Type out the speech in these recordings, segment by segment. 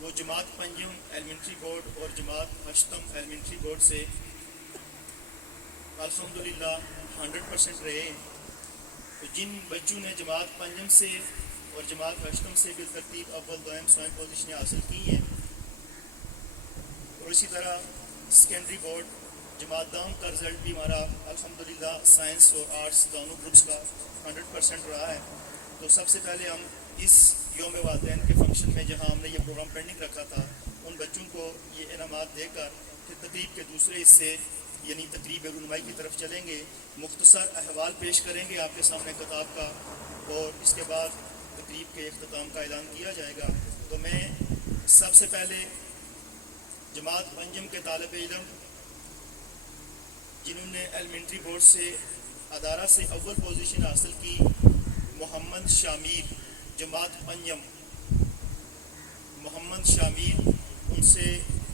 وہ جماعت پنجم elementary board اور جماعت ہشتم ایلیمنٹری بورڈ سے الحمدللہ 100% رہے ہیں۔ تو جن بچوں نے جماعت پنجم سے اور جماعت ہشتم سے بالترتیب اول دوئم سوئم پوزیشنیں حاصل کی ہیں، اور اسی طرح سیکنڈری بورڈ جماعت دام کا رزلٹ بھی ہمارا الحمدللہ سائنس اور آرٹس دونوں گروپس کا 100% رہا ہے۔ تو سب سے پہلے ہم اس یوم والدین کے فنکشن میں جہاں ہم نے یہ پروگرام پینڈنگ رکھا تھا، ان بچوں کو یہ انعامات دے کر پھر تقریب کے دوسرے حصے یعنی تقریب رونمائی کی طرف چلیں گے۔ مختصر احوال پیش کریں گے آپ کے سامنے کتاب کا، اور اس کے بعد تقریب کے اختتام کا اعلان کیا جائے گا۔ تو میں سب سے پہلے جماعت پنجم کے طالب علم جنہوں نے ایلیمنٹری بورڈ سے ادارہ سے اول پوزیشن حاصل کی، محمد شامیر جماعت پنجم، محمد شامیر، ان سے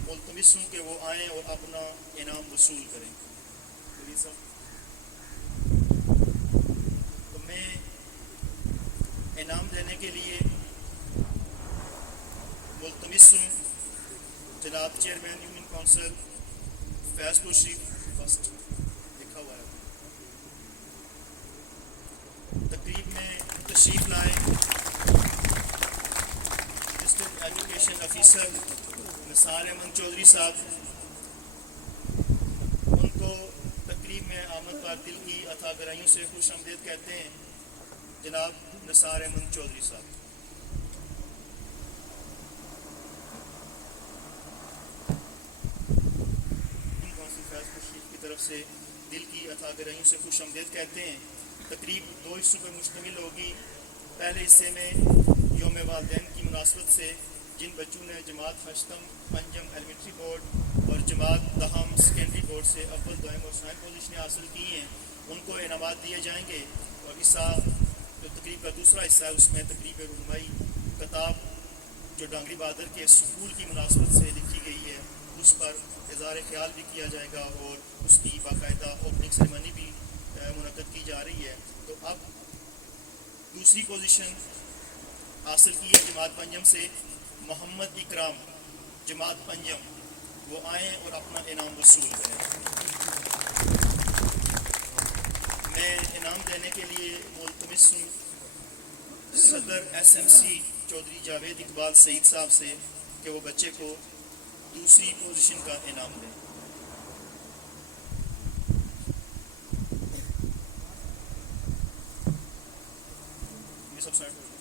ملتمس ہوں کہ وہ آئیں اور اپنا انعام وصول کریں۔ تو میں انعام دینے کے لیے ملتمس ہوں جناب چیئرمین یونین کونسل فیض پور شریف فرسٹ، لکھا ہوا ہے، تقریب میں تشریف لائے ڈسٹرکٹ ایجوکیشن آفیسر نثار احمد چودھری صاحب، ان کو تقریب میں آمد پر دل کی عطا گرائیوں سے خوش آمدید کہتے ہیں جناب نثار احمد چودھری صاحب۔ کونسل فیض پور شریف کی طرف سے دل کی عطا گرائیوں سے خوش آمدید کہتے ہیں۔ تقریب 2 حصوں پر مشتمل ہوگی۔ پہلے حصے میں یوم والدین کی مناسبت سے جن بچوں نے جماعت ہشتم پنجم ایلیمنٹری بورڈ اور جماعت دہم سیکنڈری بورڈ سے اول دوئم اور سوئم پوزیشنیں حاصل کی ہیں، ان کو انعامات دیے جائیں گے۔ اور حصہ جو تقریب کا دوسرا حصہ ہے، اس میں تقریب رونمائی کتاب جو ڈانگری بہادر کے اسکول کی مناسبت سے لکھی گئی ہے، اس پر اظہار خیال بھی کیا جائے گا، اور اس کی باقاعدہ اوپننگ سیریمنی بھی منعقد کی جا رہی ہے۔ تو اب دوسری پوزیشن حاصل کی ہے جماعت پنجم سے محمد اکرام جماعت پنجم، وہ آئیں اور اپنا انعام وصول کریں۔ میں انعام دینے کے لیے ملتمس ہوں صدر S M C Chaudhry Javed Iqbal Saeed صاحب سے کہ وہ بچے کو دوسری پوزیشن کا انعام دیں۔ یہ سب سائڈ ہو جائے۔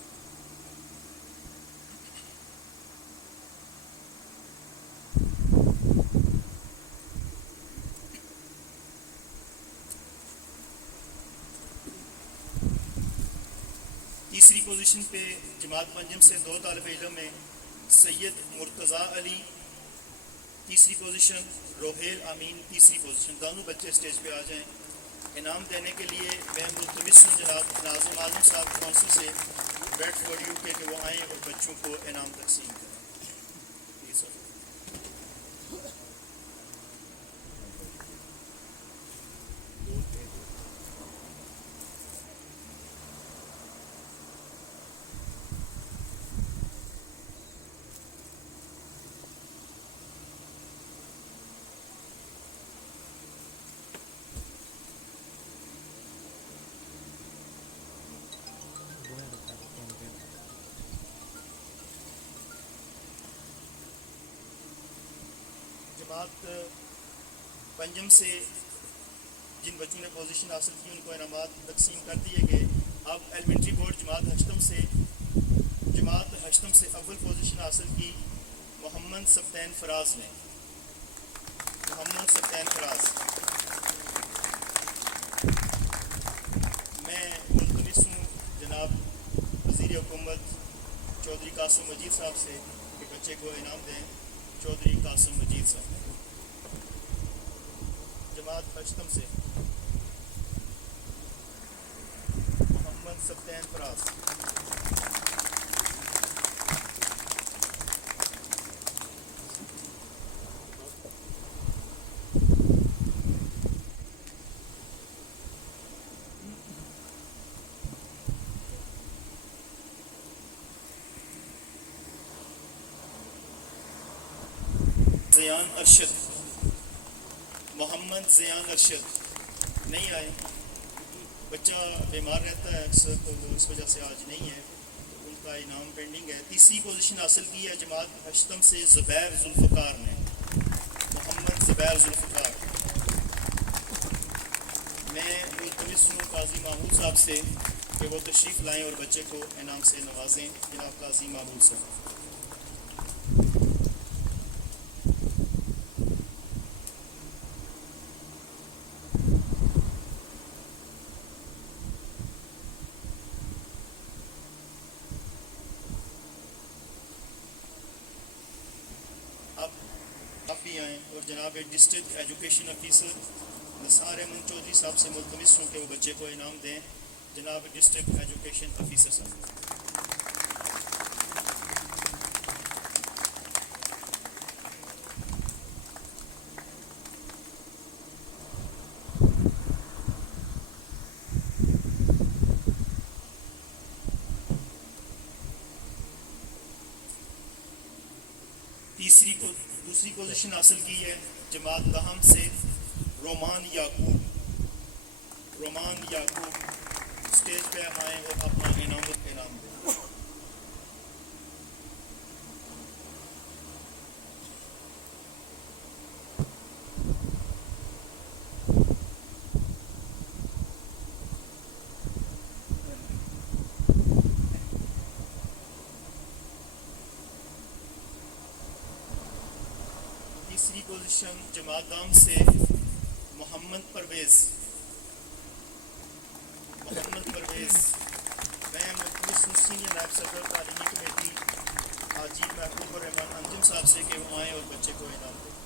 تیسری پوزیشن پہ جماعت پنجم سے 2 طالب علم ہیں، سید مرتضیٰ علی تیسری پوزیشن، روحیل امین تیسری پوزیشن۔ دونوں بچے اسٹیج پہ آ جائیں۔ انعام دینے کے لیے میں ملتمس ہوں جناب ناظم عالم صاحب کونسل سے بیڈ فور یو کے کہ وہ آئیں اور بچوں کو انعام تقسیم کریں۔ یہ سب جماعت پنجم سے جن بچوں نے پوزیشن حاصل کی ان کو انعامات تقسیم کر دیے گئے۔ اب ایلیمنٹری بورڈ جماعت ہشتم سے اول پوزیشن حاصل کی محمد سبطین فراز نے، محمد سبطین فراز۔ میں ملتمس ہوں جناب وزیر حکومت چودھری قاسم مجید صاحب سے کہ بچے کو انعام دیں۔ چودھری قاسم مجید صاحب جماعت ہشتم سے محمد سبطین فراز۔ زیان ارشد، محمد زیان ارشد نہیں آئے، بچہ بیمار رہتا ہے اکثر تو وہ اس وجہ سے آج نہیں ہے، تو ان کا انعام پینڈنگ ہے۔ تیسری پوزیشن حاصل کی ہے جماعت ہشتم سے زبیر ذوالفقار نے، محمد زبیر ذوالفقار۔ میں ملتمس ہوں قاضی محمود صاحب سے کہ وہ تشریف لائیں اور بچے کو انعام سے نوازیں۔ جناب قاضی محمود صاحب۔ آپ بھی آئیں اور جناب ڈسٹرکٹ ایجوکیشن آفیسر نثار احمد چودھری صاحب سے ملتمس ہوں کہ وہ بچے کو انعام دیں۔ جناب ڈسٹرکٹ ایجوکیشن آفیسر صاحب۔ دوسری پوزیشن حاصل کی ہے جماعت دہم سے رومان یعقوب۔ رومان یعقوب اسٹیج پہ آئیں اور اپنا انعام دیں۔ تیسری پوزیشن جماعت دام سے محمد پرویز۔ محمد پرویز، میں ملتمس ہوں سینئر نائب صدر تعلیمی کمیٹی حاجی محبوب الرحمان انجم صاحب سے کہ وہ آئیں اور بچے کو انعام دیں۔